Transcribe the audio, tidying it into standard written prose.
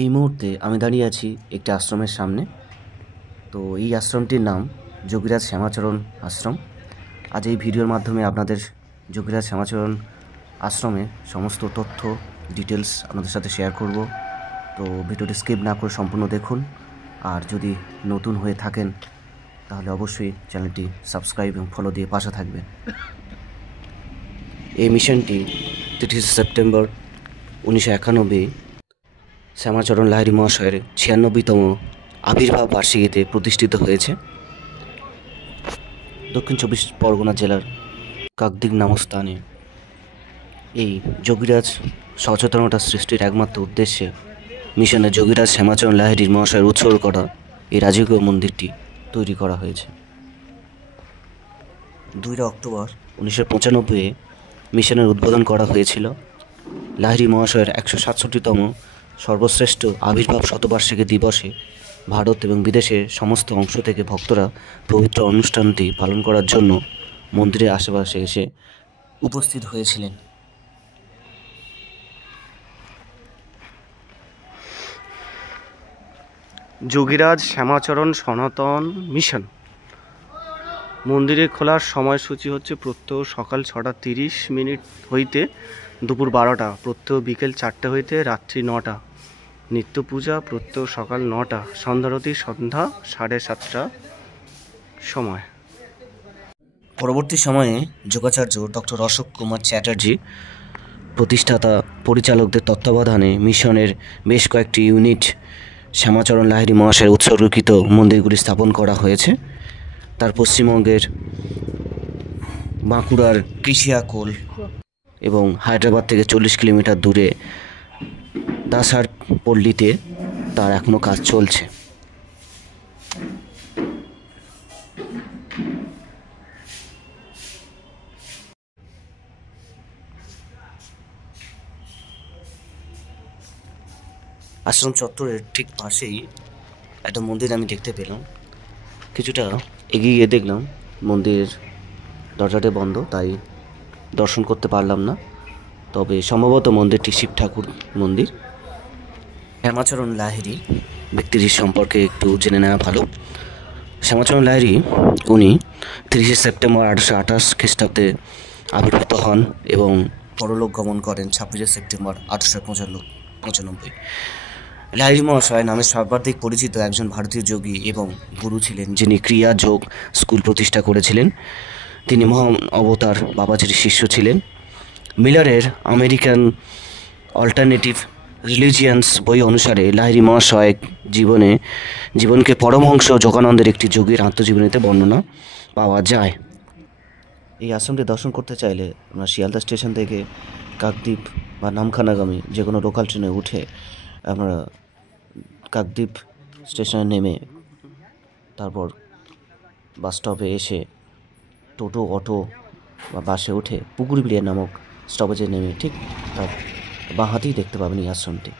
এই মুহূর্তে আমি দাঁড়িয়ে আছি একটি আশ্রমের সামনে। তো এই আশ্রমটির নাম যোগীরাজ শ্যামাচরণ আশ্রম। আজ এই ভিডিওর মাধ্যমে আপনাদের যোগীরাজ শ্যামাচরণ আশ্রমে সমস্ত তথ্য ডিটেলস আপনাদের সাথে শেয়ার করব। তো ভিডিওটি স্কিপ না করে সম্পূর্ণ দেখুন। আর যদি নতুন হয়ে থাকেন তাহলে অবশ্যই চ্যানেলটি সাবস্ক্রাইব এবং ফলো দিয়ে পাশে থাকবেন। এই মিশনটি 30 সেপ্টেম্বর 1991 শ্যামাচরণ লাহিড়ী মহাশয়ের 96তম আবির্ভাব বার্ষিকীতে প্রতিষ্ঠিত হয়েছে। দক্ষিণ চব্বিশ পরগনা জেলার কাকদ্বীপ নামক স্থানে এই যোগীরাজ সচেতনতা সৃষ্টির একমাত্র উদ্দেশ্যে মিশনের যোগীরাজ শ্যামাচরণ লাহিড়ী মহাশয়ের উৎসর্গ করা এই রাজকীয় মন্দিরটি তৈরি করা হয়েছে। 2 অক্টোবর 1995 মিশনের উদ্বোধন করা হয়েছিল। লাহিড়ী মহাশয়ের 167তম সর্বশ্রেষ্ঠ আবির্ভাব শতবার্ষিকী দিবসে ভারত এবং বিদেশের সমস্ত অংশ থেকে ভক্তরা পবিত্র অনুষ্ঠানটি পালন করার জন্য মন্দিরের আশেপাশে এসে উপস্থিত হয়েছিলেন। যোগীরাজ শ্যামাচরণ সনাতন মিশন মন্দিরে খোলার সময়সূচি হচ্ছে প্রত্যহ সকাল 6টা 30 মিনিট হইতে দুপুর 12টা, প্রত্যহ বিকেল 4টে হইতে রাত্রি 9টা, নিত্য পূজা প্রত্যহ সকাল 9টা, সন্ধ্যারতি সন্ধ্যা 7:30 সময়। পরবর্তী সময়ে যোগাচার্য ডক্টর অশোক কুমার চ্যাটার্জি প্রতিষ্ঠাতা পরিচালকদের তত্ত্বাবধানে মিশনের বেশ কয়েকটি ইউনিট শ্যামাচরণ লাহিড়ী মহাশয়ের উৎসর্গীকৃত মন্দিরগুলি স্থাপন করা হয়েছে। তার পশ্চিমবঙ্গের বাঁকুড়ার কৃষিয়াকোল এবং হায়দ্রাবাদ থেকে 40 কিলোমিটার দূরে দাসারপল্লীতে তার এখনও কাজ চলছে। আশ্রম চত্বরের ঠিক পাশেই একটা মন্দির আমি দেখতে পেলাম। কিছুটা এগিয়ে গিয়ে দেখলাম মন্দিরের দরজাটি বন্ধ, তাই দর্শন করতে পারলাম না। তবে সম্ভবত মন্দিরটি শিব ঠাকুর মন্দির। শ্যামাচরণ লাহিড়ী ব্যক্তিটির সম্পর্কে একটু জেনে নেওয়া ভালো। শ্যামাচরণ লাহিড়ী উনি 30 সেপ্টেম্বর 1828 খ্রিস্টাব্দে আবির্ভূত হন এবং পরলোক গমন করেন 26 সেপ্টেম্বর 1895। লাহিড়ী মহাশয় নামে সর্বাধিক পরিচিত একজন ভারতীয় যোগী এবং গুরু ছিলেন, যিনি ক্রিয়া যোগ স্কুল প্রতিষ্ঠা করেছিলেন। তিনি মহান অবতার বাবাজির শিষ্য ছিলেন। মিলারের আমেরিকান অল্টারনেটিভ রিলিজিয়ান্স বই অনুসারে লাহিড়ী মহাশয় জীবনকে পরমহংস যোগানন্দের একটি যোগীর আত্মজীবনীতে বর্ণনা পাওয়া যায়। এই আশ্রমটি দর্শন করতে চাইলে আমরা শিয়ালদা স্টেশন থেকে কাকদ্বীপ বা নামখানাগামী যে কোনো লোকাল ট্রেনে উঠে আপনারা কাকদ্বীপ স্টেশনে নেমে তারপর বাস স্টপে এসে টোটো, অটো বা বাসে উঠে পুকুরবিড়িয়া নামক স্টপেজে নেমে ঠিক তার বাঁ হাতেই দেখতে পাবেন এই আশ্রমটি।